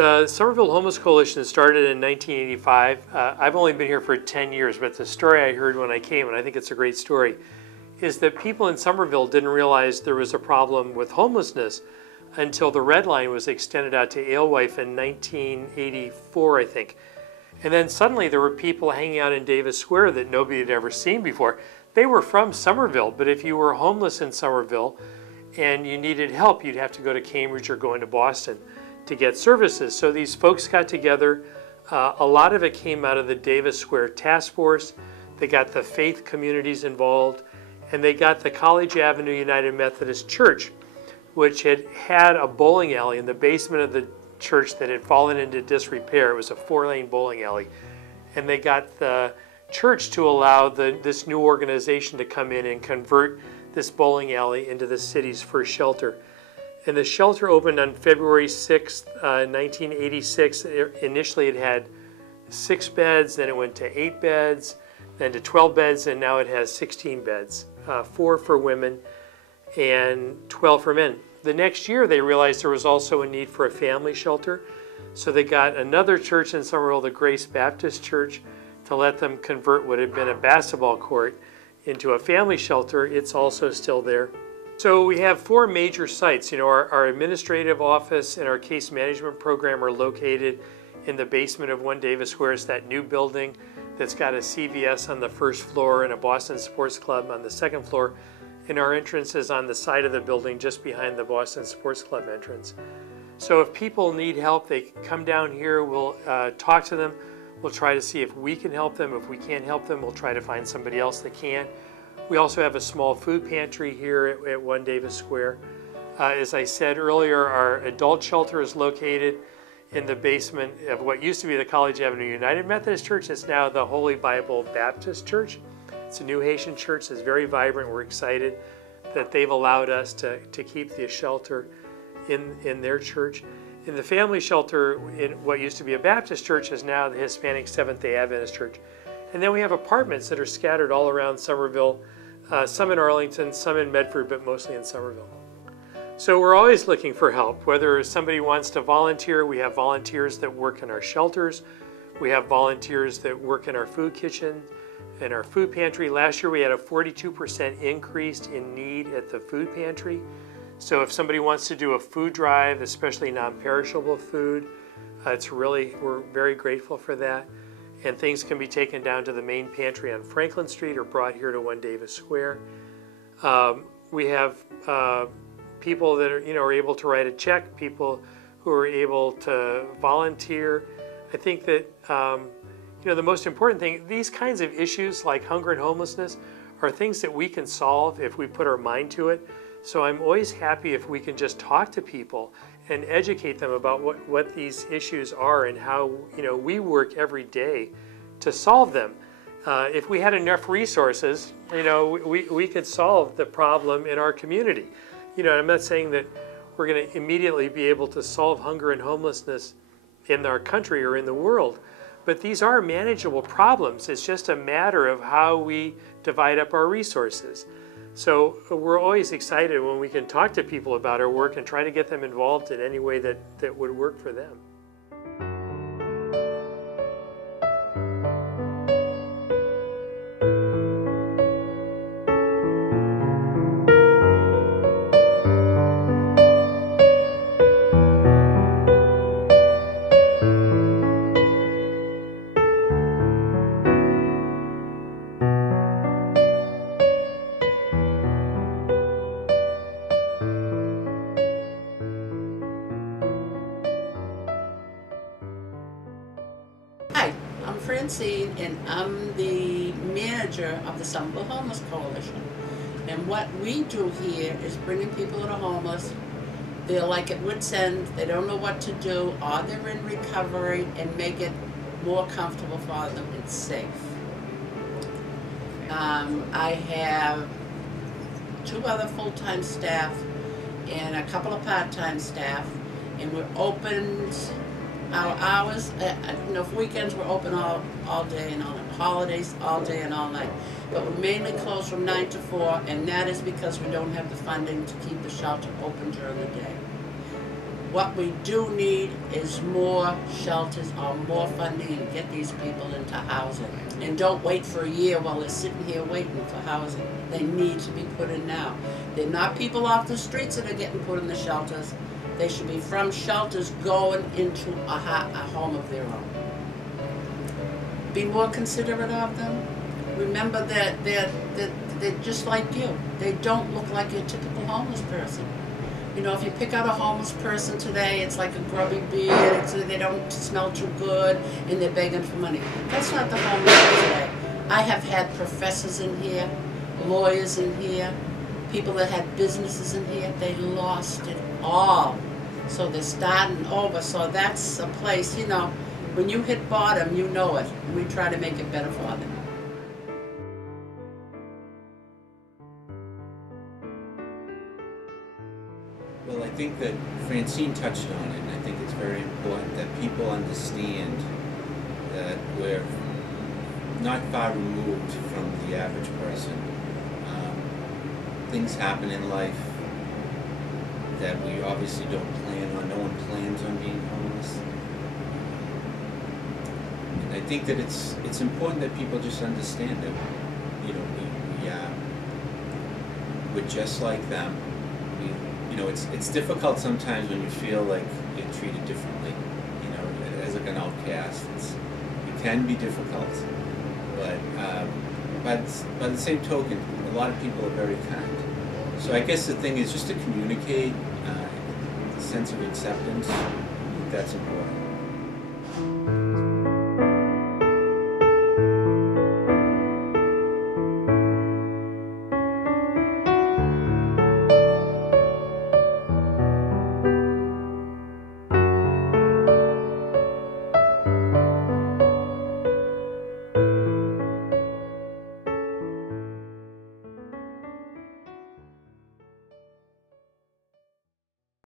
The Somerville Homeless Coalition started in 1985. I've only been here for 10 years, but the story I heard when I came, and I think it's a great story, is that people in Somerville didn't realize there was a problem with homelessness until the Red Line was extended out to Alewife in 1984, I think. And then suddenly there were people hanging out in Davis Square that nobody had ever seen before. They were from Somerville, but if you were homeless in Somerville and you needed help, you'd have to go to Cambridge or go into Boston to get services. So these folks got together. A lot of it came out of the Davis Square Task Force. They got the faith communities involved, and they got the College Avenue United Methodist Church, which had a bowling alley in the basement of the church that had fallen into disrepair. It was a 4-lane bowling alley. And they got the church to allow this new organization to come in and convert this bowling alley into the city's first shelter. And the shelter opened on February 6th, 1986. Initially it had 6 beds, then it went to 8 beds, then to 12 beds, and now it has 16 beds, 4 for women and 12 for men. The next year they realized there was also a need for a family shelter, so they got another church in Somerville, the Grace Baptist Church, to let them convert what had been a basketball court into a family shelter. It's also still there. So we have 4 major sites. You know, our administrative office and our case management program are located in the basement of 1 Davis Square. It's that new building that's got a CVS on the first floor and a Boston Sports Club on the second floor. And our entrance is on the side of the building just behind the Boston Sports Club entrance. So if people need help, they come down here, we'll talk to them. We'll try to see if we can help them. If we can't help them, we'll try to find somebody else that can. We also have a small food pantry here at 1 Davis Square. As I said earlier, our adult shelter is located in the basement of what used to be the College Avenue United Methodist Church. It's now the Holy Bible Baptist Church. It's a new Haitian church. It's very vibrant. We're excited that they've allowed us to keep the shelter in their church. In the family shelter, in what used to be a Baptist church, is now the Hispanic Seventh-day Adventist Church. And then we have apartments that are scattered all around Somerville, some in Arlington, some in Medford, but mostly in Somerville. So we're always looking for help. Whether somebody wants to volunteer, we have volunteers that work in our shelters. We have volunteers that work in our food kitchen and our food pantry. Last year we had a 42% increase in need at the food pantry. So if somebody wants to do a food drive, especially non-perishable food, we're very grateful for that. And things can be taken down to the main pantry on Franklin Street or brought here to 1 Davis Square. We have people that are able to write a check, people who are able to volunteer. I think that the most important thing, these kinds of issues like hunger and homelessness are things that we can solve if we put our mind to it. So I'm always happy if we can just talk to people and educate them about what these issues are and how we work every day to solve them. If we had enough resources, we could solve the problem in our community. I'm not saying that we're going to immediately be able to solve hunger and homelessness in our country or in the world, but these are manageable problems. It's just a matter of how we divide up our resources. So we're always excited when we can talk to people about our work and try to get them involved in any way that would work for them. Hi, I'm Francine and I'm the manager of the Somerville Homeless Coalition. And what we do here is bringing people that are homeless. They're like at wit's end, they don't know what to do, or they're in recovery, and make it more comfortable for them and safe. I have 2 other full-time staff and a couple of part-time staff, and we're open. Our hours, for weekends we're open all day, and on holidays all day and all night. But we're mainly closed from 9 to 4, and that is because we don't have the funding to keep the shelter open during the day. What we do need is more shelters or more funding and get these people into housing. And don't wait for a year while they're sitting here waiting for housing. They need to be put in now. They're not people off the streets that are getting put in the shelters. They should be from shelters going into a home of their own. Be more considerate of them. Remember that they're just like you. They don't look like your typical homeless person. You know, if you pick out a homeless person today, it's like a grubby beard, they don't smell too good, and they're begging for money. That's not the homeless today. I have had professors in here, lawyers in here, people that had businesses in here. They lost it all. So they're starting over. So that's a place, you know, when you hit bottom, you know it. And we try to make it better for them. Well, I think that Francine touched on it, and I think it's very important that people understand that we're not far removed from the average person. Things happen in life that we obviously don't plan on. No one plans on being homeless. And I think that it's important that people just understand that, you know, we're just like them. You know, it's difficult sometimes when you feel like you're treated differently, you know, as like an outcast. It can be difficult, but by the same token, a lot of people are very kind. So I guess the thing is just to communicate the sense of acceptance. That's important.